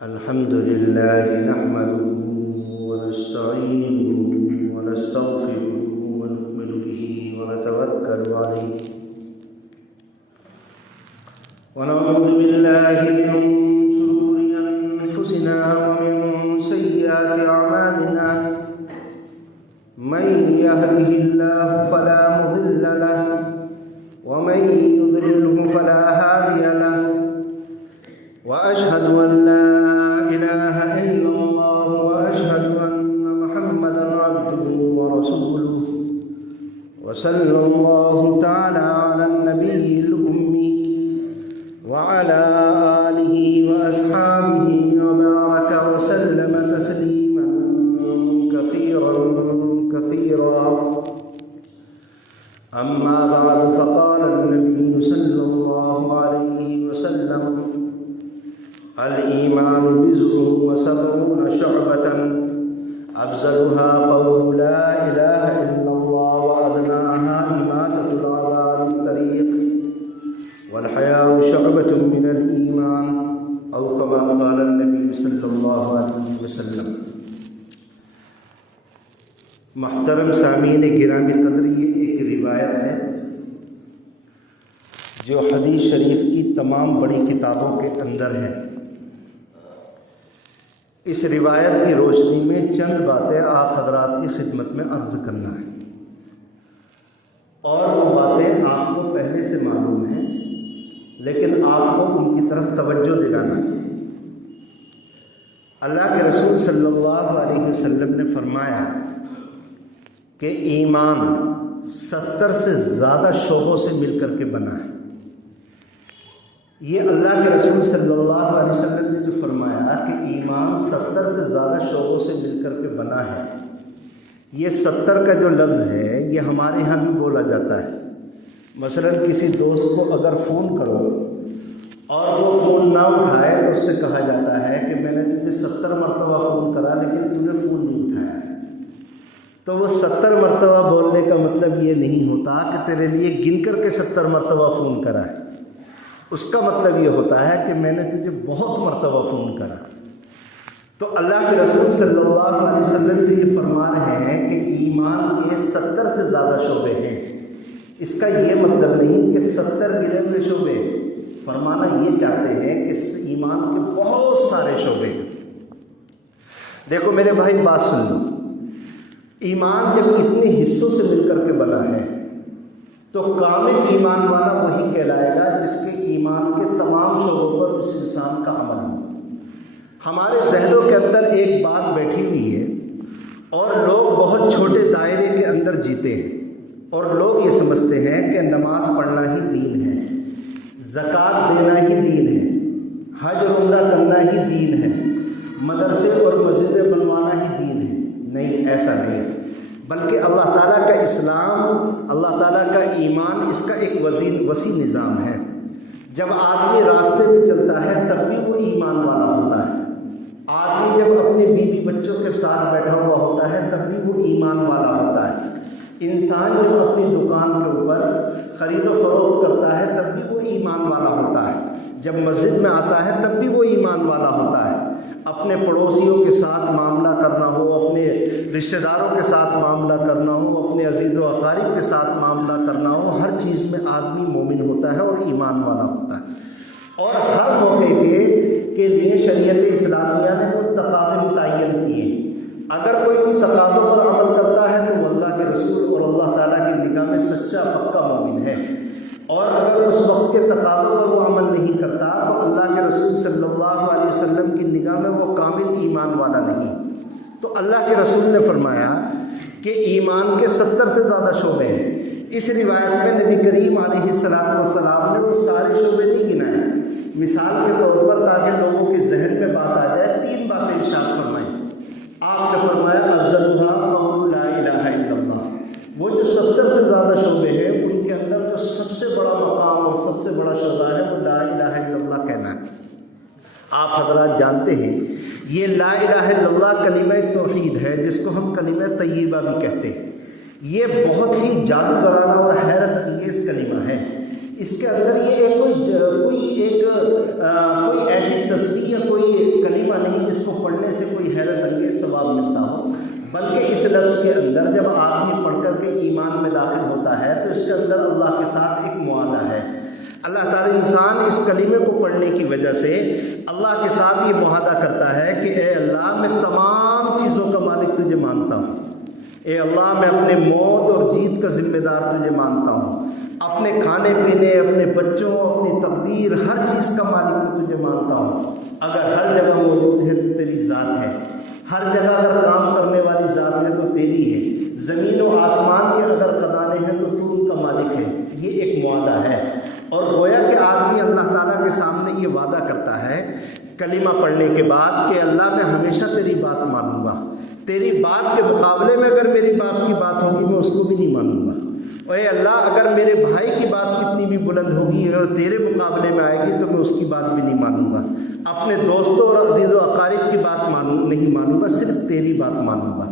الحمد لله نحمده ونستعينه ونستغفره ونؤمن به ونتوكل عليه ونعوذ بالله من شرور أنفسنا ومن سيئات أعمالنا من يهده الله فلا مضل له ومن يضلله فلا هادي له وأشهد أن لا إله إلا الله وأشهد أن محمدا عبده ورسوله وصلى الله تعالى على النبي الأمي وعلى آله وأصحابه وبارك وسلم تسليما كثيرا أما بعد فقال النبي صلى الله عليه وسلم الإيمان بضع وسبعون شعبة أفضلها قول لا إله إلا الله وأدناها إماتة الأذى عن الطريق والحياء شعبة من الإيمان أو كما قال النبي صلى الله عليه وسلم۔ محترم سامعین گرامی قدر، یہ ایک روایت ہے جو حدیث شریف کی تمام بڑی کتابوں کے اندر ہے۔ اس روایت کی روشنی میں چند باتیں آپ حضرات کی خدمت میں عرض کرنا ہے، اور وہ باتیں آپ کو پہلے سے معلوم ہیں لیکن آپ کو ان کی طرف توجہ دلانا ہے۔ اللہ کے رسول صلی اللہ علیہ وسلم نے فرمایا کہ ایمان 70 سے زیادہ شعبوں سے مل کر کے بنا ہے۔ یہ اللہ کے رسول صلی اللہ علیہ وسلم نے جو فرمایا کہ ایمان 70 سے زیادہ شعبوں سے مل کر کے بنا ہے، یہ 70 کا جو لفظ ہے یہ ہمارے ہاں بھی بولا جاتا ہے۔ مثلا کسی دوست کو اگر فون کرو اور وہ فون نہ اٹھائے تو اس سے کہا جاتا ہے کہ میں نے تجھے 70 مرتبہ فون کرا لیکن تم نے فون نہیں اٹھایا۔ تو وہ 70 مرتبہ بولنے کا مطلب یہ نہیں ہوتا کہ تیرے لیے گن کر کے 70 مرتبہ فون کرا ہے، اس کا مطلب یہ ہوتا ہے کہ میں نے تجھے بہت مرتبہ فون کرا۔ تو اللہ کے رسول صلی اللہ علیہ وسلم جو یہ فرما رہے ہیں کہ ایمان کے 70 سے زیادہ شعبے ہیں، اس کا یہ مطلب نہیں کہ 70 گنے ہوئے شعبے، فرمانا یہ چاہتے ہیں کہ ایمان کے بہت سارے شعبے ہیں۔ دیکھو میرے بھائی، بات سن لو، ایمان جب اتنے حصوں سے مل کر کے بنا ہے تو کامل ایمان والا وہی کہلائے گا جس کے ایمان کے تمام شعبوں پر اس انسان کا عمل ہو۔ ہمارے ذہنوں کے اندر ایک بات بیٹھی ہوئی ہے اور لوگ بہت چھوٹے دائرے کے اندر جیتے ہیں، اور لوگ یہ سمجھتے ہیں کہ نماز پڑھنا ہی دین ہے، زکوٰۃ دینا ہی دین ہے، حج عمرہ کرنا ہی دین ہے، مدرسے اور مسجدیں بنوانا ہی دین ہے۔ نہیں، ایسا نہیں، بلکہ اللہ تعالیٰ کا اسلام، اللہ تعالیٰ کا ایمان، اس کا ایک وسیع نظام ہے۔ جب آدمی راستے میں چلتا ہے تب بھی وہ ایمان والا ہوتا ہے، آدمی جب اپنے بیوی بچوں کے ساتھ بیٹھا ہوا ہوتا ہے تب بھی وہ ایمان والا ہوتا ہے، انسان جب اپنی دکان کے اوپر خرید و فروخت کرتا ہے تب بھی وہ ایمان والا ہوتا ہے، جب مسجد میں آتا ہے تب بھی وہ ایمان والا ہوتا ہے۔ اپنے پڑوسیوں کے ساتھ معاملہ کرنا ہو، اپنے رشتہ داروں کے ساتھ معاملہ کرنا ہو، اپنے عزیز و اقارب کے ساتھ معاملہ کرنا ہو، ہر چیز میں آدمی مومن ہوتا ہے اور ایمان والا ہوتا ہے۔ اور ہر موقع کے لیے شریعت اسلامیہ نے کچھ تقاضے متعین کیے ہیں۔ اگر کوئی ان تقاضوں پر عمل کرتا ہے تو وہ اللہ کے رسول اور اللہ تعالیٰ کی نگاہ میں سچا پکا مومن ہے، اور اگر اس وقت کے تقاضوں پر وہ عمل نہیں کرتا تو اللہ کے رسول صلی اللہ علیہ وسلم کی نگاہ میں وہ کامل ایمان والا نہیں۔ تو اللہ کے رسول نے فرمایا کہ ایمان کے 70 سے زیادہ شعبے ہیں۔ اس روایت میں نبی کریم علیہ السلام نے وہ سارے شعبے نہیں گنائے، مثال کے طور پر تاکہ لوگوں کے ذہن میں بات آ جائے، 3 باتیں ارشاد فرمائیں۔ آپ نے فرمایا افضلها قول لا الہ الا اللہ، وہ جو 70 سے زیادہ شعبے ہیں ان کے اندر جو سب سے بڑا مقام اور سب سے بڑا شعبہ ہے وہ لا الہ الا اللہ کہنا ہے۔ آپ حضرات جانتے ہیں یہ لا الہ الا اللہ کلمہ توحید ہے، جس کو ہم کلمہ طیبہ بھی کہتے ہیں۔ یہ بہت ہی جادوگرانہ اور حیرت انگیز کلمہ ہے۔ اس کے اندر یہ ایک کوئی ایسی تصویر یا کوئی کلمہ جس کو پڑھنے سے کوئی حیرت انگیز ثواب ملتا ہو، بلکہ اس لفظ کے اندر جب آدمی پڑھ کر کے ایمان میں داخل ہوتا ہے تو اس کے اندر اللہ کے ساتھ ایک معاہدہ ہے۔ اللہ تعالی انسان اس کلمے کو پڑھنے کی وجہ سے اللہ کے ساتھ یہ معاہدہ کرتا ہے کہ اے اللہ میں تمام چیزوں کا مالک تجھے مانتا ہوں، اے اللہ میں اپنے موت اور جیت کا ذمہ دار تجھے مانتا ہوں، اپنے کھانے پینے، اپنے بچوں، اپنی تقدیر، ہر چیز کا مالک میں تجھے مانتا ہوں۔ اگر ہر جگہ موجود ہے تو تیری ذات ہے، ہر جگہ اگر کام کرنے والی ذات ہے تو تیری ہے، زمین و آسمان کے اگر خزانے ہیں تو تو ان کا مالک ہے۔ یہ ایک معاہدہ ہے، اور گویا کہ آدمی اللہ تعالیٰ کے سامنے یہ وعدہ کرتا ہے کلمہ پڑھنے کے بعد کہ اللہ میں ہمیشہ تیری بات مانوں گا، تیری بات کے مقابلے میں اگر میری باپ کی بات ہوگی میں اس کو بھی نہیں مانوں گا، اے اللہ اگر میرے بھائی کی بات کتنی بھی بلند ہوگی اگر تیرے مقابلے میں آئے گی تو میں اس کی بات بھی نہیں مانوں گا، اپنے دوستوں اور عزیز و اقارب کی بات نہیں مانوں گا، صرف تیری بات مانوں گا۔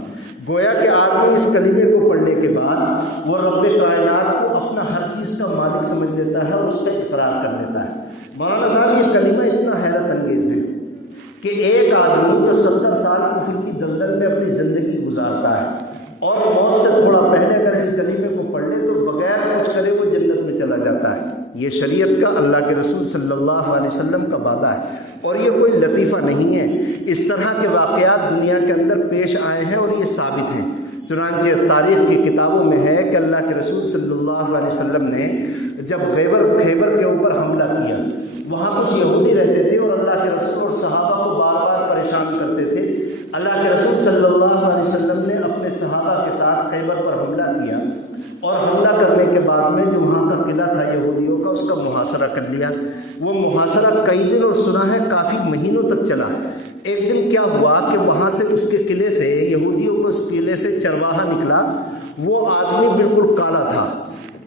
گویا کہ آدمی اس کلمے کو پڑھنے کے بعد وہ رب کائنات کو اپنا ہر چیز کا مالک سمجھ لیتا ہے اور اس کا اقرار کر لیتا ہے۔ مولانا صاحب یہ کلمہ اتنا حیرت انگیز ہے کہ ایک آدمی جو 70 سال کفر کی دلدل میں اپنی زندگی گزارتا ہے اور موت سے تھوڑا پہلے اگر اس کلمے کو پڑھ لے تو بغیر کچھ کرے وہ جنت میں چلا جاتا ہے۔ یہ شریعت کا اللہ کے رسول صلی اللہ علیہ وسلم کا وعدہ ہے، اور یہ کوئی لطیفہ نہیں ہے، اس طرح کے واقعات دنیا کے اندر پیش آئے ہیں اور یہ ثابت ہیں۔ چنانچہ تاریخ کی کتابوں میں ہے کہ اللہ کے رسول صلی اللہ علیہ وسلم نے جب خیبر کے اوپر حملہ کیا، وہاں کچھ یہودی رہتے تھے اور اللہ کے رسول اور صحابہ کو بار بار پریشان کرتے تھے۔ اللہ کے رسول صلی اللہ علیہ وسلم نے اپنے صحابہ کے ساتھ خیبر پر حملہ کیا، اور حملہ کرنے کے بعد میں جو وہاں کا قلعہ تھا یہودیوں کا اس کا محاصرہ کر لیا۔ وہ محاصرہ کئی دن اور سنا ہے کافی مہینوں تک چلا۔ ایک دن کیا ہوا کہ وہاں سے اس کے قلعے سے یہودیوں کو اس قلعے سے چرواہا نکلا، وہ آدمی بالکل کالا تھا،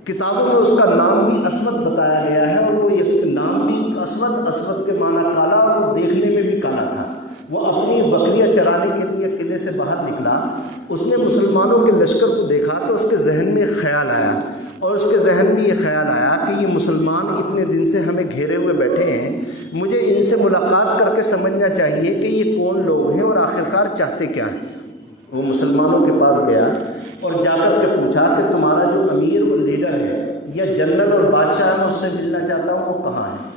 کتابوں میں اس کا نام بھی اسود بتایا گیا ہے، اور وہ یہ نام بھی اسود کے معنی کالا، اور وہ دیکھنے میں بھی کالا تھا۔ وہ اپنی بکریاں چرانے کے لیے قلعے سے باہر نکلا، اس نے مسلمانوں کے لشکر کو دیکھا تو اس کے ذہن میں خیال آیا، اور اس کے ذہن میں یہ خیال آیا کہ یہ مسلمان اتنے دن سے ہمیں گھیرے ہوئے بیٹھے ہیں، مجھے ان سے ملاقات کر کے سمجھنا چاہیے کہ یہ کون لوگ ہیں اور آخرکار چاہتے کیا ہیں۔ وہ مسلمانوں کے پاس گیا اور جا کر کے پوچھا کہ تمہارا جو امیر اور لیڈر ہے یا جنرل اور بادشاہ ہے اس سے ملنا چاہتا ہوں، وہ کہاں ہے؟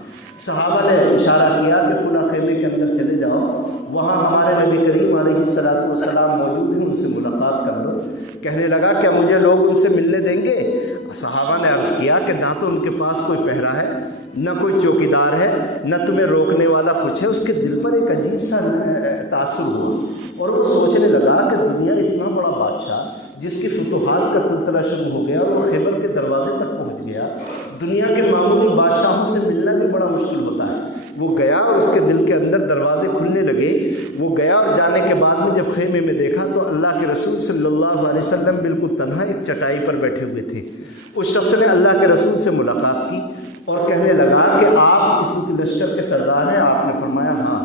صحابہ نے اشارہ کیا کہ فلاں خیمے کے اندر چلے جاؤ، وہاں ہمارے نبی کریم علیہ السلام موجود ہیں، ان سے ملاقات کر لو۔ کہنے لگا کیا مجھے لوگ ان سے ملنے دیں گے؟ صحابہ نے عرض کیا کہ نہ تو ان کے پاس کوئی پہرا ہے، نہ کوئی چوکیدار ہے، نہ تمہیں روکنے والا کچھ ہے۔ اس کے دل پر ایک عجیب سا تاثر ہوا، اور وہ سوچنے لگا کہ دنیا اتنا بڑا بادشاہ جس کی فتوحات کا سلسلہ شروع ہو گیا اور وہ خیبر کے دروازے تک پہنچ گیا، دنیا کے معمولی بادشاہوں سے ملنا بھی بڑا مشکل ہوتا ہے۔ وہ گیا اور اس کے دل کے اندر دروازے کھلنے لگے۔ وہ گیا اور جانے کے بعد میں جب خیمے میں دیکھا تو اللہ کے رسول صلی اللہ علیہ وسلم بالکل تنہا ایک چٹائی پر بیٹھے ہوئے تھے۔ اس شخص نے اللہ کے رسول سے ملاقات کی اور کہنے لگا کہ آپ اس لشکر کے سردار ہیں؟ آپ نے فرمایا ہاں۔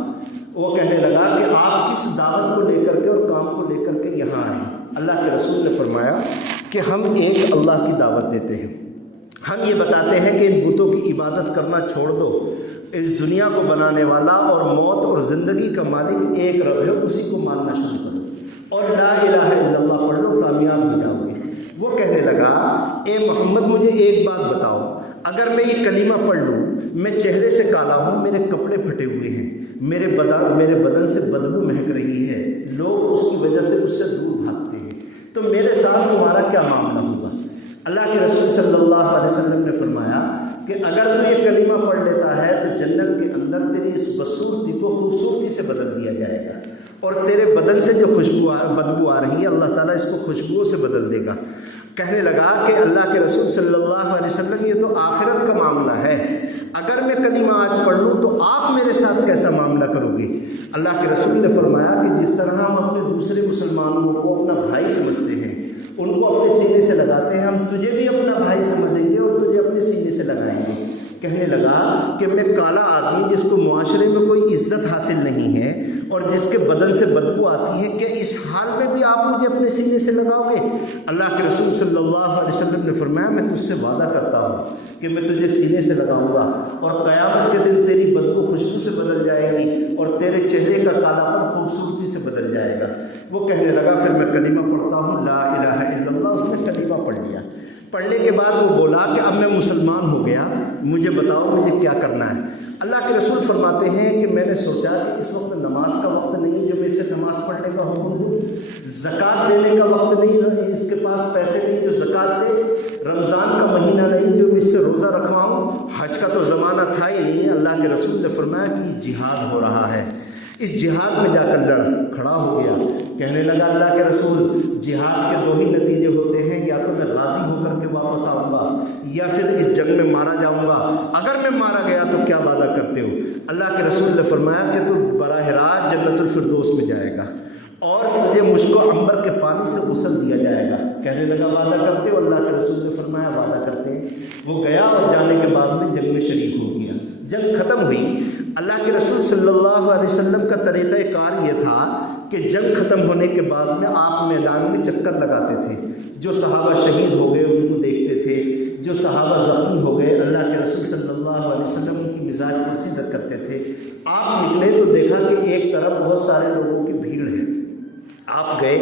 وہ کہنے لگا کہ آپ کس دعوت کو لے کر کے اور کام کو لے کر کے یہاں آئے؟ اللہ کے رسول نے فرمایا کہ ہم ایک اللہ کی دعوت دیتے ہیں، ہم یہ بتاتے ہیں کہ ان بتوں کی عبادت کرنا چھوڑ دو، اس دنیا کو بنانے والا اور موت اور زندگی کا مالک ایک رب ہے، اسی کو ماننا شروع کرو اور لا الہ الا اللہ پڑھ لو، کامیاب ہو جاؤ گے۔ وہ کہنے لگا اے محمد مجھے ایک بات بتاؤ، اگر میں یہ کلمہ پڑھ لوں، میں چہرے سے کالا ہوں، میرے کپڑے پھٹے ہوئے ہیں، میرے بدن سے بدبو مہک رہی ہے، لوگ اس کی وجہ سے اس سے دور بھاگتے ہیں، تو میرے ساتھ تمہارا کیا معاملہ ہوگا؟ اللہ کے رسول صلی اللہ علیہ وسلم نے فرمایا کہ اگر تو یہ کلمہ پڑھ لیتا ہے تو جنت کے اندر تیری اس بدصورتی کو خوبصورتی سے بدل دیا جائے گا، اور تیرے بدن سے جو بدبو آ رہی ہے اللہ تعالیٰ اس کو خوشبوؤں سے بدل دے گا۔ کہنے لگا کہ اللہ کے رسول صلی اللہ علیہ وسلم یہ تو آخرت کا معاملہ ہے، اگر میں کلمہ آج پڑھ لوں تو آپ میرے ساتھ کیسا معاملہ کرو گے؟ اللہ کے رسول نے فرمایا کہ جس طرح ہم اپنے دوسرے مسلمانوں کو اپنا بھائی سمجھتے ہیں، ان کو اپنے سینے سے لگاتے ہیں، ہم تجھے بھی اپنا بھائی سمجھیں گے اور تجھے اپنے سینے سے لگائیں گے۔ کہنے لگا کہ میں کالا آدمی جس کو معاشرے میں کوئی عزت حاصل نہیں ہے، اور جس کے بدن سے بدبو آتی ہے، کیا اس حال میں بھی آپ مجھے اپنے سینے سے لگاؤ گے؟ اللہ کے رسول صلی اللہ علیہ وسلم نے فرمایا میں تجھ سے وعدہ کرتا ہوں کہ میں تجھے سینے سے لگاؤں گا، اور قیامت کے دن تیری بدبو خوشبو سے بدل جائے گی اور تیرے چہرے کا کالاپن خوبصورتی سے بدل جائے گا۔ وہ کہنے لگا پھر میں کلمہ پڑھتا ہوں لا الہ الا اللہ۔ اس نے کلمہ پڑھ لیا۔ پڑھنے کے بعد وہ بولا کہ اب میں مسلمان ہو گیا، مجھے بتاؤ مجھے کیا کرنا ہے۔ اللہ کے رسول فرماتے ہیں کہ میں نے سوچا کہ اس وقت نماز کا وقت نہیں جو میں اسے نماز پڑھنے کا حکم دوں، زکوٰۃ دینے کا وقت نہیں، اس کے پاس پیسے نہیں جو زکوٰۃ دے، رمضان کا مہینہ نہیں جو اس سے روزہ رکھواؤں، حج کا تو زمانہ تھا ہی نہیں۔ اللہ کے رسول نے فرمایا کہ یہ جہاد ہو رہا ہے، اس جہاد میں جا کر لڑ۔ کھڑا ہو گیا، کہنے لگا اللہ کے رسول جہاد کے دو ہی نتیجے ہوتے ہیں، یا تو میں غازی ہو کر کے واپس آؤں گا یا پھر اس جنگ میں مارا جاؤں گا۔ اگر میں مارا گیا تو کیا وعدہ کرتے ہو؟ اللہ کے رسول نے فرمایا کہ تو براہ راست جنت الفردوس میں جائے گا اور تجھے مشک و عنبر کے پانی سے غسل دیا جائے گا۔ کہنے لگا وعدہ کرتے ہو؟ اللہ کے رسول نے فرمایا وعدہ کرتے ہیں۔ وہ گیا اور جانے کے بعد میں جنگ میں شریک ہو گیا۔ جنگ ختم ہوئی۔ اللہ کے رسول صلی اللہ علیہ وسلم کا طریقہ کار یہ تھا کہ جنگ ختم ہونے کے بعد میں آپ میدان میں چکر لگاتے تھے، جو صحابہ شہید ہو گئے ان کو دیکھتے تھے، جو صحابہ زخمی ہو گئے اللہ کے رسول صلی اللہ علیہ وسلم ان کی مزاج پرسی کرتے تھے۔ آپ نکلے تو دیکھا کہ ایک طرف بہت سارے لوگوں کی بھیڑ ہے، آپ گئے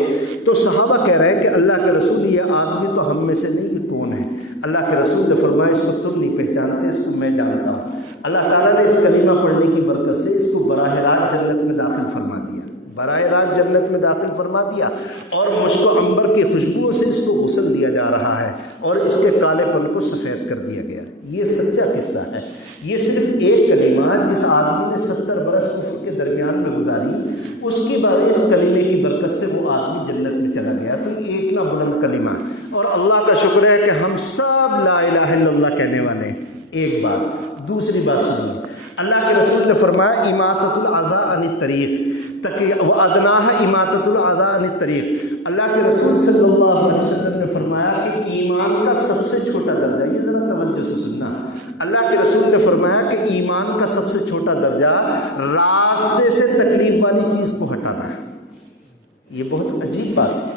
تو صحابہ کہہ رہے ہیں کہ اللہ کے رسول یہ آدمی تو ہم میں سے نہیں، یہ کون ہے؟ اللہ کے رسول نے فرمایا اس کو تم نہیں پہچانتے، اس کو میں جانتا ہوں۔ اللہ تعالیٰ نے اس کلمہ پڑھنے کی برکت سے اس کو براہ راست جنت میں داخل فرما دیا، براہ راست جنت میں داخل فرما دیا، اور مشک و عنبر کی خوشبوؤں سے اس کو غسل دیا جا رہا ہے اور اس کے کالے پن کو سفید کر دیا گیا۔ یہ سچا قصہ ہے۔ یہ صرف ایک کلمہ جس آدمی نے 70 برس کفر کے درمیان میں گزاری، اس کی بارے اس کلمے کی برکت سے وہ آدمی جنت میں چلا گیا۔ تو یہ ایک نہ بلند کلمہ، اور اللہ کا شکر ہے کہ ہم سب لا الہ الا اللہ کہنے والے ہیں۔ ایک بات، دوسری بات سنیے، اللہ کے رسول نے فرمایا اماطۃ الاذی عن الطریق وادناها اماطۃ الاذی عن الطریق۔ اللہ کے رسول صلی اللہ علیہ وسلم نے فرمایا کہ ایمان کا سب سے چھوٹا درجہ، یہ ذرا توجہ سے سننا، اللہ کے رسول نے فرمایا کہ ایمان کا سب سے چھوٹا درجہ راستے سے تکلیف والی چیز کو ہٹانا ہے۔ یہ بہت عجیب بات ہے۔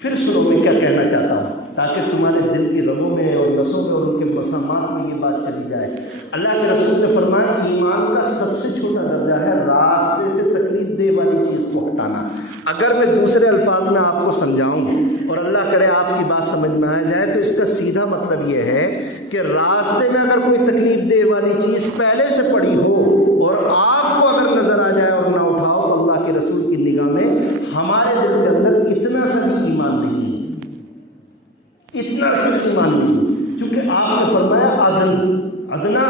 پھر سنو میں کیا کہنا چاہتا ہوں تاکہ تمہارے دل کی رگوں میں اور نسوں میں اور ان کے مسامات میں یہ بات چلی جائے۔ اللہ کے رسول نے فرمایا ایمان کا سب سے چھوٹا درجہ ہے راستے سے تکلیف دے والی چیز کو ہٹانا۔ اگر میں دوسرے الفاظ میں آپ کو سمجھاؤں اور اللہ کرے آپ کی بات سمجھ میں آ جائے تو اس کا سیدھا مطلب یہ ہے کہ راستے میں اگر کوئی تکلیف دے والی چیز پہلے سے پڑی ہو اور آپ کو اگر نظر آ جائے اور نہ اٹھاؤ تو اللہ کے رسول کی نگاہ میں ہمارے دل کے اندر اتنا سا بھی ایمان نہیں ہے، اتنا سا ایمان نہیں، چونکہ آپ نے فرمایا ادنا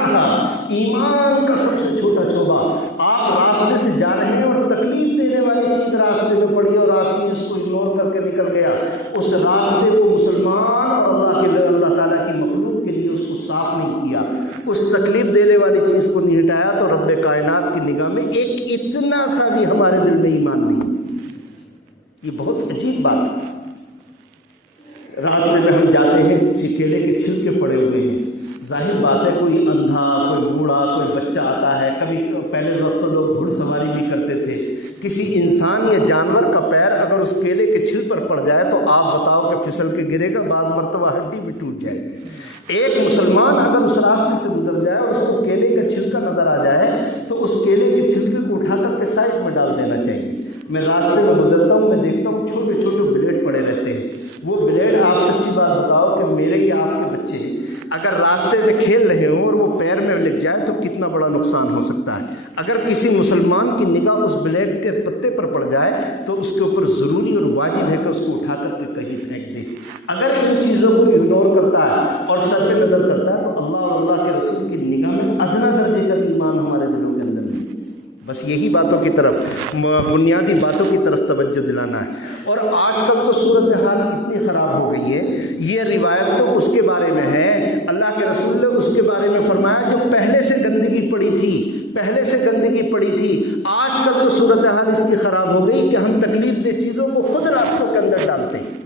ایمان کا سب سے چھوٹا شعبہ۔ آپ راستے سے جا رہے ہیں اور تکلیف دینے والی چیز راستے میں پڑی اور راستے اس کو اگنور کر کے نکل گیا، اس راستے کو مسلمان اور اللہ تعالیٰ کی مخلوق کے لیے اس کو صاف نہیں کیا، اس تکلیف دینے والی چیز کو نہیں ہٹایا، تو رب کائنات کی نگاہ میں ایک اتنا سا بھی ہمارے دل میں ایمان نہیں۔ یہ بہت عجیب بات ہے۔ راستے میں ہم جاتے ہیں، کیلے کے چھلکے پڑے ہوئے ہیں، ظاہر بات ہے کوئی اندھا، کوئی بوڑھا، کوئی بچہ آتا ہے، کبھی پہلے وقت تو لوگ گھڑ سواری بھی کرتے تھے، کسی انسان یا جانور کا پیر اگر اس کیلے کے چھل پر پڑ جائے تو آپ بتاؤ کہ پھسل کے گرے گا، بعض مرتبہ ہڈی بھی ٹوٹ جائے گی۔ ایک مسلمان اگر اس راستے سے گزر جائے اور اس کو کیلے کا چھلکا نظر آ جائے تو اس کیلے کے چھلکے کو اٹھا کر کے سائڈ میں ڈال دینا چاہیے۔ میں راستے میں گزرتا ہوں، میں دیکھتا ہوں چھوٹے چھوٹے بلیڈ پڑے رہتے ہیں، وہ بلیڈ آپ سچی بات بتاؤ کہ میرے یا آپ کے بچے اگر راستے میں کھیل رہے ہوں اور وہ پیر میں لگ جائے تو کتنا بڑا نقصان ہو سکتا ہے۔ اگر کسی مسلمان کی نگاہ اس بلیڈ کے پتے پر پڑ جائے تو اس کے اوپر ضروری اور واجب ہے کہ اس کو اٹھا کر کے کہیں پھینک دے۔ اگر ان چیزوں کو اگنور کرتا ہے اور صرف نظر کرتا ہے تو اللہ اور اللہ کے رسول کی نگاہ میں ادنا درجے کا ایمان ہمارے دلوں کے اندر نہیں۔ بس یہی باتوں کی طرف، بنیادی باتوں کی طرف توجہ دلانا ہے۔ اور آج کل تو صورتحال اتنی خراب ہو گئی ہے، یہ روایت تو اس کے بارے میں ہے، اللہ کے رسول نے اس کے بارے میں فرمایا جو پہلے سے گندگی پڑی تھی، پہلے سے گندگی پڑی تھی۔ آج کل تو صورتحال اس کی خراب ہو گئی کہ ہم تکلیف دہ چیزوں کو خود راستوں کے اندر ڈالتے ہیں۔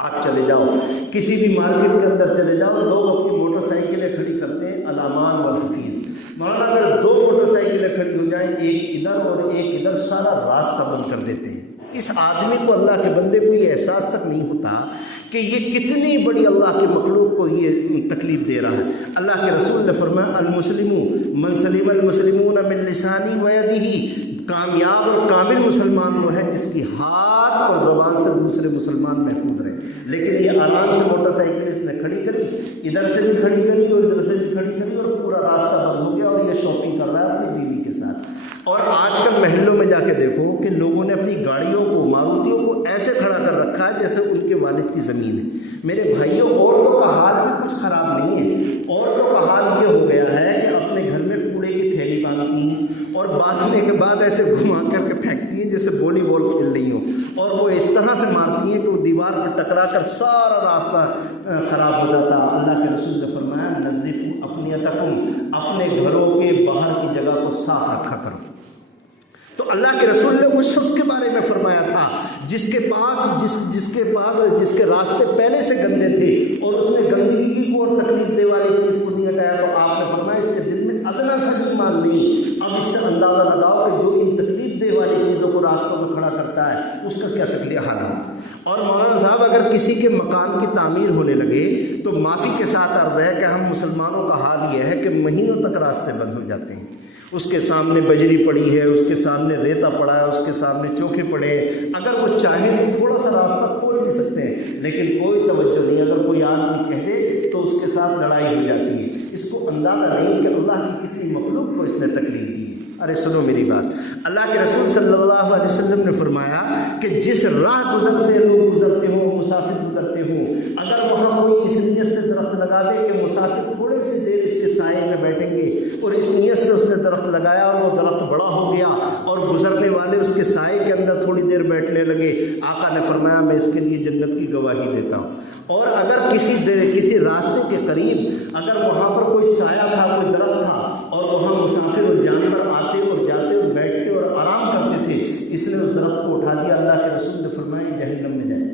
آپ چلے جاؤ کسی بھی مارکیٹ کے اندر چلے جاؤ، لوگ اپنی موٹر سائیکلیں کھڑی کرتے ہیں الامان والحفیظ، مولانا اگر 2 موٹر سائیکلیں کھڑی ہو جائیں، ایک ادھر اور ایک ادھر، سارا راستہ بند کر دیتے ہیں۔ اس آدمی کو، اللہ کے بندے کو یہ احساس تک نہیں ہوتا کہ یہ کتنی بڑی اللہ کے مخلوق کو یہ تکلیف دے رہا ہے۔ اللہ کے رسول نے فرمایا المسلم من سلم المسلمون من لسانی و یدہ، کامیاب اور کامل مسلمان وہ ہے جس کی ہاتھ اور زبان سے دوسرے مسلمان محفوظ رہے۔ لیکن یہ آرام سے موٹر سائیکل اس نے کھڑی کری، ادھر سے بھی کھڑی کری اور ادھر سے بھی کھڑی کری، اور پورا راستہ بند ہو گیا، اور یہ شاپنگ کر رہا ہے اپنی بیوی کے ساتھ۔ اور آج کل محلوں میں جا کے دیکھو کہ لوگوں نے اپنی گاڑیوں کو، ماروتیوں کو ایسے کھڑا کر رکھا ہے جیسے ان کے والد کی زمین ہے۔ میرے بھائیوں، عورتوں کا حال بھی کچھ خراب نہیں ہے۔ عورتوں کا حال یہ ہو گیا ہے کہ اپنے گھر میں کوڑے کی تھیلی باندھتی ہیں، اور باندھنے کے بعد ایسے گھما کر کے پھینکتی ہیں جیسے والی بال کھیل رہی ہوں، اور وہ اس طرح سے مارتی ہیں کہ وہ دیوار پر ٹکرا کر سارا راستہ خراب ہو جاتا۔ اللہ کے رسول نے فرمایا نظفوا افنیتکم، اپنے گھروں کے باہر کی جگہ کو صاف رکھا کرو۔ تو اللہ کے رسول نے اس شخص کے بارے میں فرمایا تھا جس کے پاس جس کے راستے پہلے سے گندے تھے، اور اس نے گندگی کو اور تکلیف دے والی چیز کو نہیں ہٹایا، تو آپ نے فرمایا اس کے دل میں ادنا سا بھی ایمان نہیں۔ اب اس سے اندازہ لگاؤ کہ جو ان تکلیف دے والی چیزوں کو راستوں میں کھڑا کرتا ہے اس کا کیا تکلیف حال ہو۔ اور مولانا صاحب، اگر کسی کے مکان کی تعمیر ہونے لگے تو معافی کے ساتھ عرض ہے کہ ہم مسلمانوں کا حال یہ ہے کہ مہینوں تک راستے بند ہو جاتے ہیں۔ اس کے سامنے بجری پڑی ہے، اس کے سامنے ریتا پڑا ہے، اس کے سامنے چوکھے پڑے ہیں، اگر وہ چاہیں تو تھوڑا سا راستہ کھول بھی سکتے ہیں، لیکن کوئی توجہ نہیں۔ اگر کوئی آدمی کہہ دے تو اس کے ساتھ لڑائی ہو جاتی ہے۔ اس کو اندازہ نہیں کہ اللہ کی کتنی مخلوق کو اس نے تکلیف دی ہے۔ ارے سنو میری بات، اللہ کے رسول صلی اللہ علیہ وسلم نے فرمایا کہ جس راہ گزر سے لوگ گزرتے ہوں، مسافر گزرتے ہوں، اگر وہاں کوئی اس نیت سے درخت لگا دے کہ مسافر تھوڑے سی دیر اس کے سائے میں بیٹھیں گے، اور اس نیت سے اس نے درخت لگایا اور وہ درخت بڑا ہو گیا اور گزرنے والے اس کے سائے کے اندر تھوڑی دیر بیٹھنے لگے، آقا نے فرمایا میں اس کے لیے جنت کی گواہی دیتا ہوں۔ اور اگر کسی راستے کے قریب اگر وہاں پر کوئی سایہ تھا، کوئی درخت تھا، اور وہاں مسافر اور جانور آتے اور جاتے اور بیٹھتے اور آرام کرتے تھے، اس نے اس درخت کو اٹھا دیا، اللہ کے رسول نے فرمایا جہنم میں جائے۔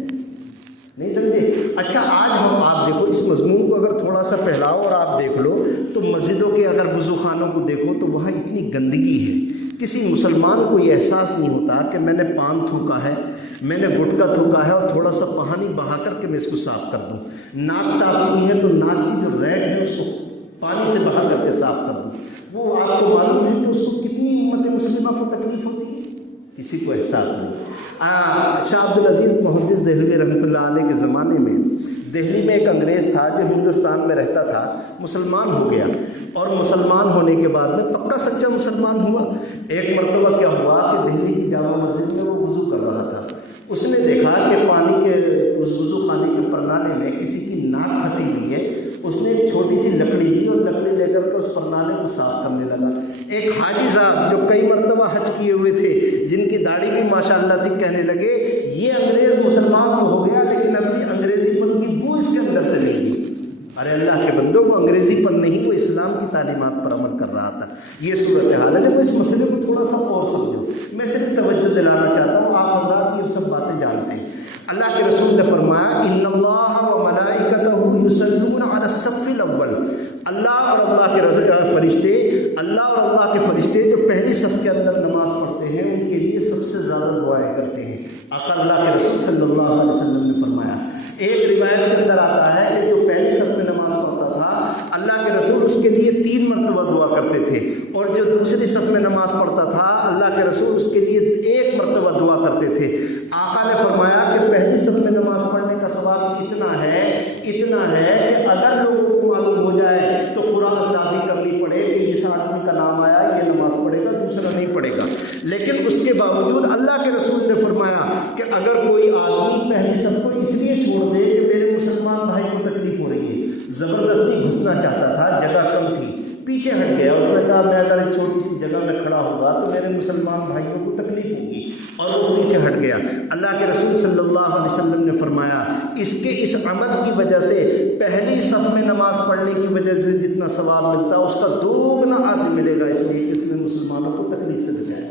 نہیں سمجھے؟ اچھا، آج ہم آپ دیکھو اس مضمون کو اگر تھوڑا سا پھیلاؤ اور آپ دیکھ لو تو مسجدوں کے اگر وضو خانوں کو دیکھو تو وہاں اتنی گندگی ہے، کسی مسلمان کو یہ احساس نہیں ہوتا کہ میں نے پان تھوکا ہے، میں نے گٹکا تھوکا ہے، اور تھوڑا سا پانی بہا کر کے میں اس کو صاف کر دوں۔ ناک صاف نہیں ہے تو ناک کی جو ریٹ ہے اس کو پانی سے بہا کر کے صاف کر دوں۔ وہ آپ کو معلوم ہے کہ اس کو کتنی امت مسلمہ کو تکلیف ہوتی ہے؟ کسی کو احساس نہیں۔ شاہ عبدالعزیز محدث دہلوی رحمۃ اللہ علیہ کے زمانے میں دہلی میں ایک انگریز تھا جو ہندوستان میں رہتا تھا، مسلمان ہو گیا، اور مسلمان ہونے کے بعد میں پکا سچا مسلمان ہوا۔ ایک مرتبہ کیا ہوا کہ دہلی کی جامع مسجد میں وہ وضو کر رہا تھا، اس نے دیکھا کہ پانی کے اس وضو خانے کے پردانے میں کسی کی ناک پھنسی ہوئی ہے۔ اس نے ایک چھوٹی سی لکڑی لی اور لکڑی لے کر کے اس پردانے کو صاف کرنے لگا۔ ایک حاجی صاحب جو کئی مرتبہ حج کیے ہوئے تھے، جن کی داڑھی بھی ماشاءاللہ تھی، کہنے لگے یہ انگریز مسلمان تو ہو گیا لیکن ابھی انگریزی پن کی بو اس کے اندر سے نہیں گئی۔ ارے اللہ کے بندوں، کو انگریزی پن نہیں، وہ اسلام کی تعلیمات پر عمل کر رہا تھا۔ یہ صورتحال ہے۔ دیکھو اس مسئلے کو تھوڑا سا اور سمجھو، میں صرف توجہ دلانا چاہتا ہوں، آپ حضرات یہ سب باتیں جانتے ہیں۔ اللہ کے رسول نے فرمایا ان اللہ و ملائکتہ یصلون علی الصف الاول، اللہ اور اللہ کے فرشتے جو پہلی صف کے اندر نماز پڑھتے ہیں ان کے لیے سب سے زیادہ دعائیں کرتے ہیں۔ آقا اللہ کے رسول صلی اللہ علیہ وسلم نے فرمایا، ایک روایت کے اندر آتا ہے کہ جو پہلی صف میں نماز پڑھتا تھا اللہ کے رسول اس کے لیے 3 مرتبہ دعا کرتے تھے، اور جو دوسری صف میں نماز پڑھتا تھا اللہ کے رسول اس کے لیے 1 مرتبہ دعا کرتے تھے۔ آقا نے فرمایا کہ پہلی صف میں نماز پڑھنے کا ثواب اتنا ہے کہ اگر لوگوں کو معلوم ہو جائے تو قرآن اندازی کرنی پڑے کہ اس آدمی کا نام آیا، یہ نماز پڑھے گا، دوسرا نہیں پڑھے گا۔ لیکن اس کے باوجود اللہ کے رسول نے فرمایا کہ اگر کوئی آدمی پہلی صف کو اس لیے چھوڑ دے کہ میرے مسلمان بھائی کو تکلیف ہو رہی ہے، زبردستی گھسنا چاہتا تھا، جگہ کم تھی، پیچھے ہٹ گیا، اس نے کہا میں اگر ایک چھوٹی سی جگہ میں کھڑا ہوگا تو میرے مسلمان بھائیوں کو تکلیف ہوگی، اور وہ پیچھے ہٹ گیا۔ اللہ کے رسول صلی اللہ علیہ وسلم نے فرمایا اس عمل کی وجہ سے، پہلی صف میں نماز پڑھنے کی وجہ سے جتنا ثواب ملتا ہے اس کا 2 گنا اجر ملے گا، اس لیے اس نے مسلمانوں کو تکلیف سے بچایا۔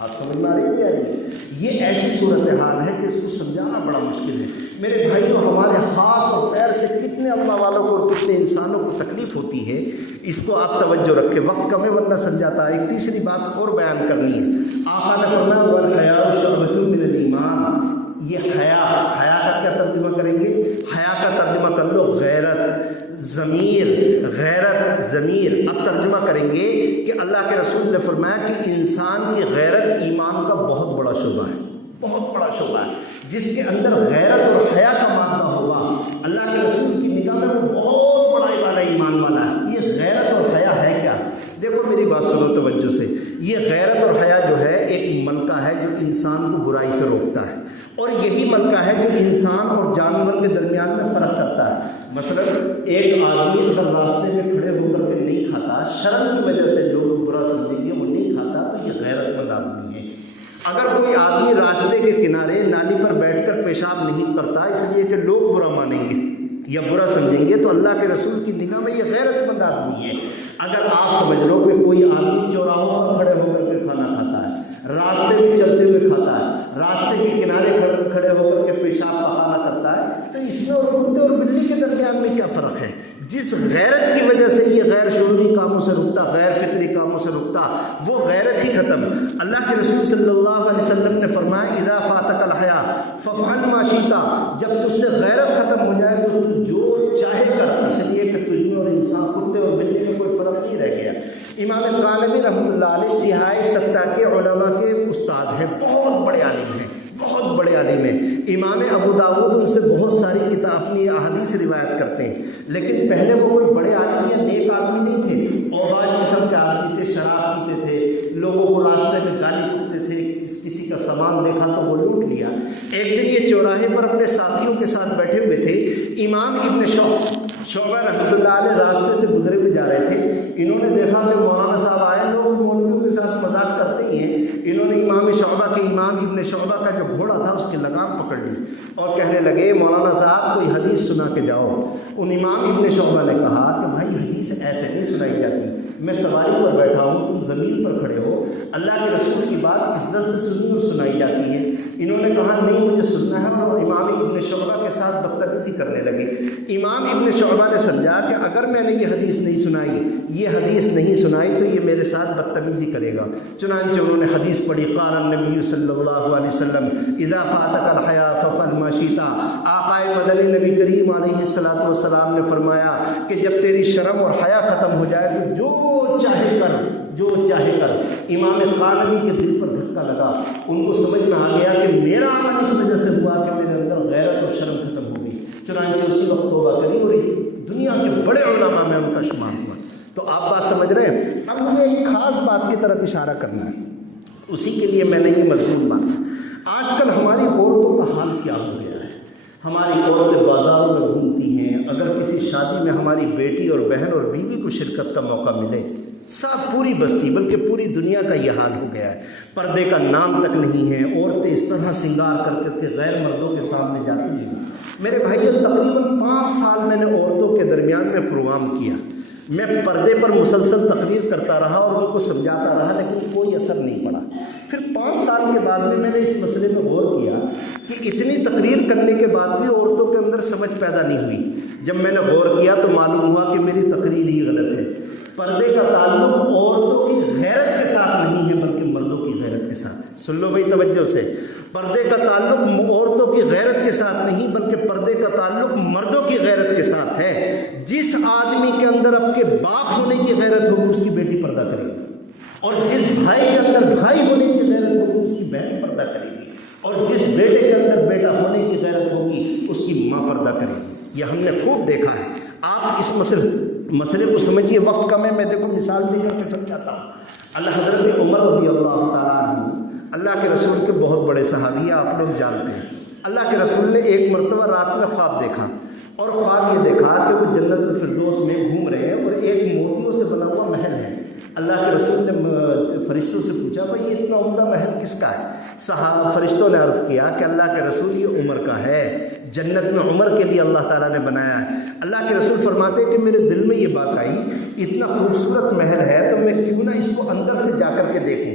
آپ سمجھ میں آ رہی ہے نہیں آ رہی ہے؟ یہ ایسی صورتحال ہے کہ اس کو سمجھانا بڑا مشکل ہے میرے بھائیوں. ہمارے ہاتھ اور پیر سے کتنے اللہ والوں کو اور کتنے انسانوں کو تکلیف ہوتی ہے, اس کو آپ توجہ رکھیں. وقت کم ہے ورنہ سمجھاتا ہے. ایک تیسری بات اور بیان کرنی ہے. آقا نے فرمایا والحیاء شعبۃ من الایمان. یہ حیا کا کیا ترجمہ کریں گے؟ حیا کا ترجمہ کر لو غیرت, ضمیر, غیرت, ضمیر. اب ترجمہ کریں گے کہ اللہ کے رسول نے فرمایا کہ انسان کی غیرت ایمان کا بہت بڑا شعبہ ہے, بہت بڑا شعبہ ہے. جس کے اندر غیرت اور حیا کا مادہ ہوگا اللہ کے رسول کی نگاہ میں وہ بہت بڑا والا ایمان والا ہے. یہ غیرت اور حیا ہے کیا؟ دیکھو میری بات سنو توجہ سے. یہ غیرت اور حیا جو ہے ایک ملکہ ہے جو انسان کو برائی سے روکتا ہے, اور یہی ملکہ ہے جو انسان اور جانور کے درمیان میں فرق کرتا ہے. مثلا ایک آدمی اگر راستے میں کھڑے ہو کر کے نہیں کھاتا, شرم کی وجہ سے لوگ برا سمجھیں گے وہ نہیں کھاتا, تو یہ غیرت مند آدمی ہے. اگر کوئی آدمی راستے کے کنارے نالی پر بیٹھ کر پیشاب نہیں کرتا اس لیے کہ لوگ برا مانیں گے یا برا سمجھیں گے, تو اللہ کے رسول کی نگاہ میں یہ غیرت مند آدمی ہے. اگر آپ سمجھ لو کہ کوئی آدمی چوراہوں پر کھڑے ہو کر کے کھانا کھاتا ہے, راستے میں چلتے ہوئے کھاتا ہے, راستے کے کنارے کھڑے ہو کر کے پیشاب پخانا کرتا ہے, تو اس میں اور کتے اور بلی کے درمیان میں کیا فرق ہے؟ جس غیرت کی وجہ سے یہ غیر شعوری کاموں سے رکتا, غیر فطری کاموں سے رکتا, وہ غیرت ہی ختم. اللہ کے رسول صلی اللہ علیہ وسلم نے فرمایا اذا فاتک الحیا فافعل ما شئت. جب تجھ سے غیرت ختم ہو جائے تو جو چاہے کر, اس لیے کہ تجھ میں اور انسان کتے اور بلی میں کوئی فرق نہیں رہ گیا. امام قانبی رحمۃ اللہ علیہ سیاہ ستہ کے علماء کے استاد ہیں, بہت بڑے عالم ہیں, بہت بڑے عالم ہیں. امام ابو داود ان سے بہت ساری کتاب اپنی احادیث روایت کرتے ہیں, لیکن پہلے وہ کوئی بڑے عالم یا نیک آدمی نہیں تھے, اوباش قسم کے آدمی تھے, شراب پیتے تھے, لوگوں کو راستے میں گالی پکتے تھے, کسی کا سامان دیکھا تو وہ لوٹ لیا. ایک دن یہ چوراہے پر اپنے ساتھیوں کے ساتھ بیٹھے ہوئے تھے. امام ابن شعبہ رحمۃ اللہ علیہ راستے سے گزرے ہوئے جا رہے تھے. انہوں نے دیکھا کہ مولانا صاحب آئے, لوگ مولویوں کے ساتھ مذاق کرتے ہی ہیں. انہوں نے امام شعبہ کے امام ابن شعبہ کا جو گھوڑا تھا اس کی لگام پکڑ لی اور کہنے لگے مولانا صاحب کوئی حدیث سنا کے جاؤ. ان امام ابن شعبہ نے کہا کہ بھائی حدیث ایسے نہیں سنائی جاتی, میں سواری پر بیٹھا ہوں, تم زمین پر کھڑے ہو, اللہ کے رسول کی بات عزت سے سنی اور سنائی جاتی ہے. انہوں نے کہا نہیں مجھے سننا ہے, اور امام ابن شعبہ کے ساتھ بدتمیزی کرنے لگے. امام ابن شعبہ نے سمجھا کہ اگر میں نے یہ حدیث نہیں سنائی, یہ حدیث نہیں سنائی تو یہ میرے ساتھ بدتمیزی کرے گا. چنانچہ انہوں نے حدیث پڑھی قال النبی صلی اللہ علیہ وسلم اذا فاتک الحیا فافعل ما شئت. آقا مدنی نبی کریم علیہ الصلوۃ والسلام نے فرمایا کہ جب تیری شرم اور حیا ختم ہو جائے تو جو چاہے کر, جو چاہے کر. امام قانبی کے دل پر دھکا لگا, ان کو سمجھ میں آ گیا کہ میرا عمل اس وجہ سے ہوا کہ میرے اندر غیرت اور شرم ختم ہو گئی. چنانچہ اسی وقت توبہ کری اور دنیا کے بڑے علماء میں ان کا شمار ہوا. تو آپ بات سمجھ رہے ہیں. اب مجھے ایک خاص بات کی طرف اشارہ کرنا ہے, اسی کے لیے میں نے یہ مضمون مانا. آج کل ہماری عورتوں کا حال کیا ہو گیا ہے. ہماری عورتیں بازاروں میں گھومتی ہیں, اگر کسی شادی میں ہماری بیٹی اور بہن اور بیوی کو شرکت کا موقع ملے, سب پوری بستی بلکہ پوری دنیا کا یہ حال ہو گیا ہے. پردے کا نام تک نہیں ہے. عورتیں اس طرح سنگار کر کے غیر مردوں کے سامنے جاتی ہیں. میرے بھائیوں تقریباً 5 سال میں نے عورتوں کے درمیان میں پروگرام کیا. میں پردے پر مسلسل تقریر کرتا رہا اور ان کو سمجھاتا رہا, لیکن کوئی اثر نہیں پڑا. پھر 5 سال کے بعد میں نے اس مسئلے میں غور کیا کہ اتنی تقریر کرنے کے بعد بھی عورتوں کے اندر سمجھ پیدا نہیں ہوئی. جب میں نے غور کیا تو معلوم ہوا کہ میری تقریر ہی غلط ہے. پردے کا تعلق عورتوں کی غیرت کے ساتھ نہیں ہے بلکہ مردوں کی غیرت کے ساتھ. سن لو بھائی توجہ سے. پردے کا تعلق عورتوں کی غیرت کے ساتھ نہیں بلکہ پردے کا تعلق مردوں کی غیرت کے ساتھ ہے. جس آدمی کے اندر اب کے باپ ہونے کی غیرت ہوگی اس کی بیٹی پردہ کرے گی, اور جس بھائی کے اندر بھائی ہونے کی غیرت ہوگی اس کی بہن پردہ کرے گی, اور جس بیٹے کے اندر بیٹا ہونے کی غیرت ہوگی اس کی ماں پردہ کرے گی. یہ ہم نے خوب دیکھا ہے. آپ اس مسئلے کو سمجھیے. وقت کم ہے, میں دیکھو مثال دے کر کے سمجھاتا ہوں. اللہ حضرت عمر رضی اللہ تعالیٰ عنہ اللہ کے رسول کے بہت بڑے صحابی, آپ لوگ جانتے ہیں. اللہ کے رسول نے ایک مرتبہ رات میں خواب دیکھا, اور خواب یہ دیکھا کہ وہ جنت الفردوس میں گھوم رہے ہیں اور ایک موتیوں سے بنا ہوا محل ہے. اللہ کے رسول نے فرشتوں سے پوچھا بھائی یہ اتنا عمدہ محل کس کا ہے؟ فرشتوں نے عرض کیا کہ اللہ کے رسول یہ عمر کا ہے, جنت میں عمر کے لیے اللہ تعالیٰ نے بنایا ہے. اللہ کے رسول فرماتے ہیں کہ میرے دل میں یہ بات آئی, اتنا خوبصورت محل ہے تو میں کیوں نہ اس کو اندر سے جا کر کے دیکھوں.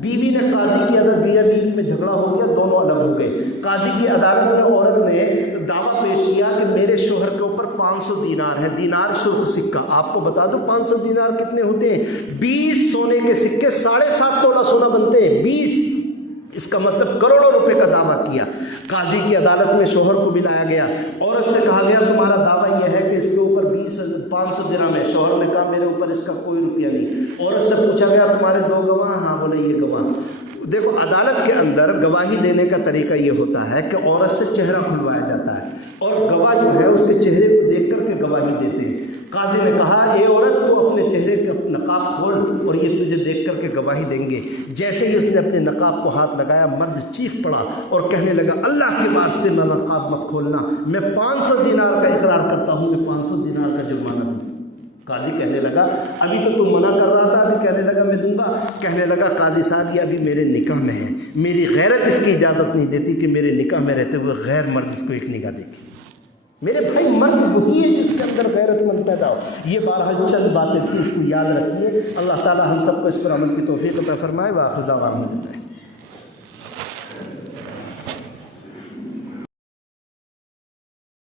بیوی نے قاضی کی عدالت بیوی بیوی میں جھگڑا ہو گیا، دونوں الگ ہو گئے۔ قاضی کی عدالت میں عورت نے دعویٰ پیش کیا کہ میرے شوہر کے اوپر 500 دینار ہے، دینار سرخ سکہ، آپ کو بتا دو 500 دینار کتنے ہوتے ہیں؟ 20 سونے کے سکے 7.5 تولہ سونا بنتے ہیں، 20، اس کا مطلب کروڑوں روپے کا دعویٰ کیا۔ قاضی کی عدالت میں شوہر کو بلایا گیا، عورت سے کہا گیا تمہارا دعویٰ یہ ہے کہ اس کے اوپر 500 درہم ہے، شوہر نے کہا میرے اوپر اس کا کوئی روپیہ نہیں۔ عورت سے پوچھا گیا تمہارے 2 گواہ؟ ہاں، بولے یہ گواہ۔ دیکھو عدالت کے اندر گواہی دینے کا طریقہ یہ ہوتا ہے کہ عورت سے چہرہ کھلوایا جاتا ہے اور گواہ جو ہے اس کے چہرے کو دیکھ کر کے گواہی دیتے ہیں۔ قاضی نے کہا اے عورت تو اپنے چہرے کا نقاب کھول اور یہ تجھے دیکھ کر کے گواہی دیں گے۔ جیسے ہی اس نے اپنے نقاب کو ہاتھ لگایا، مرد چیخ پڑا اور کہنے لگا اللہ کے واسطے میں نقاب مت کھولنا، میں 500 دینار کا اقرار کرتا ہوں، میں 500 دینار کا جرمانہ دوں۔ قاضی کہنے لگا ابھی تو تم منع کر رہا تھا، ابھی کہنے لگا میں دوں گا۔ کہنے لگا قاضی صاحب یہ ابھی میرے نکاح میں ہے، میری غیرت اس کی اجازت نہیں دیتی کہ میرے نکاح میں رہتے ہوئے غیر مرد اس کو ایک نگاہ دیکھے۔ میرے بھائی مرد وہی ہے جس کے اندر غیرت مند پیدا ہو۔ یہ بہرحال چند باتیں تھیں، اس کو یاد رکھیے۔ اللہ تعالی ہم سب کو اس پر عمل کی توفیق عطا فرمائے۔ وآخر دعوانا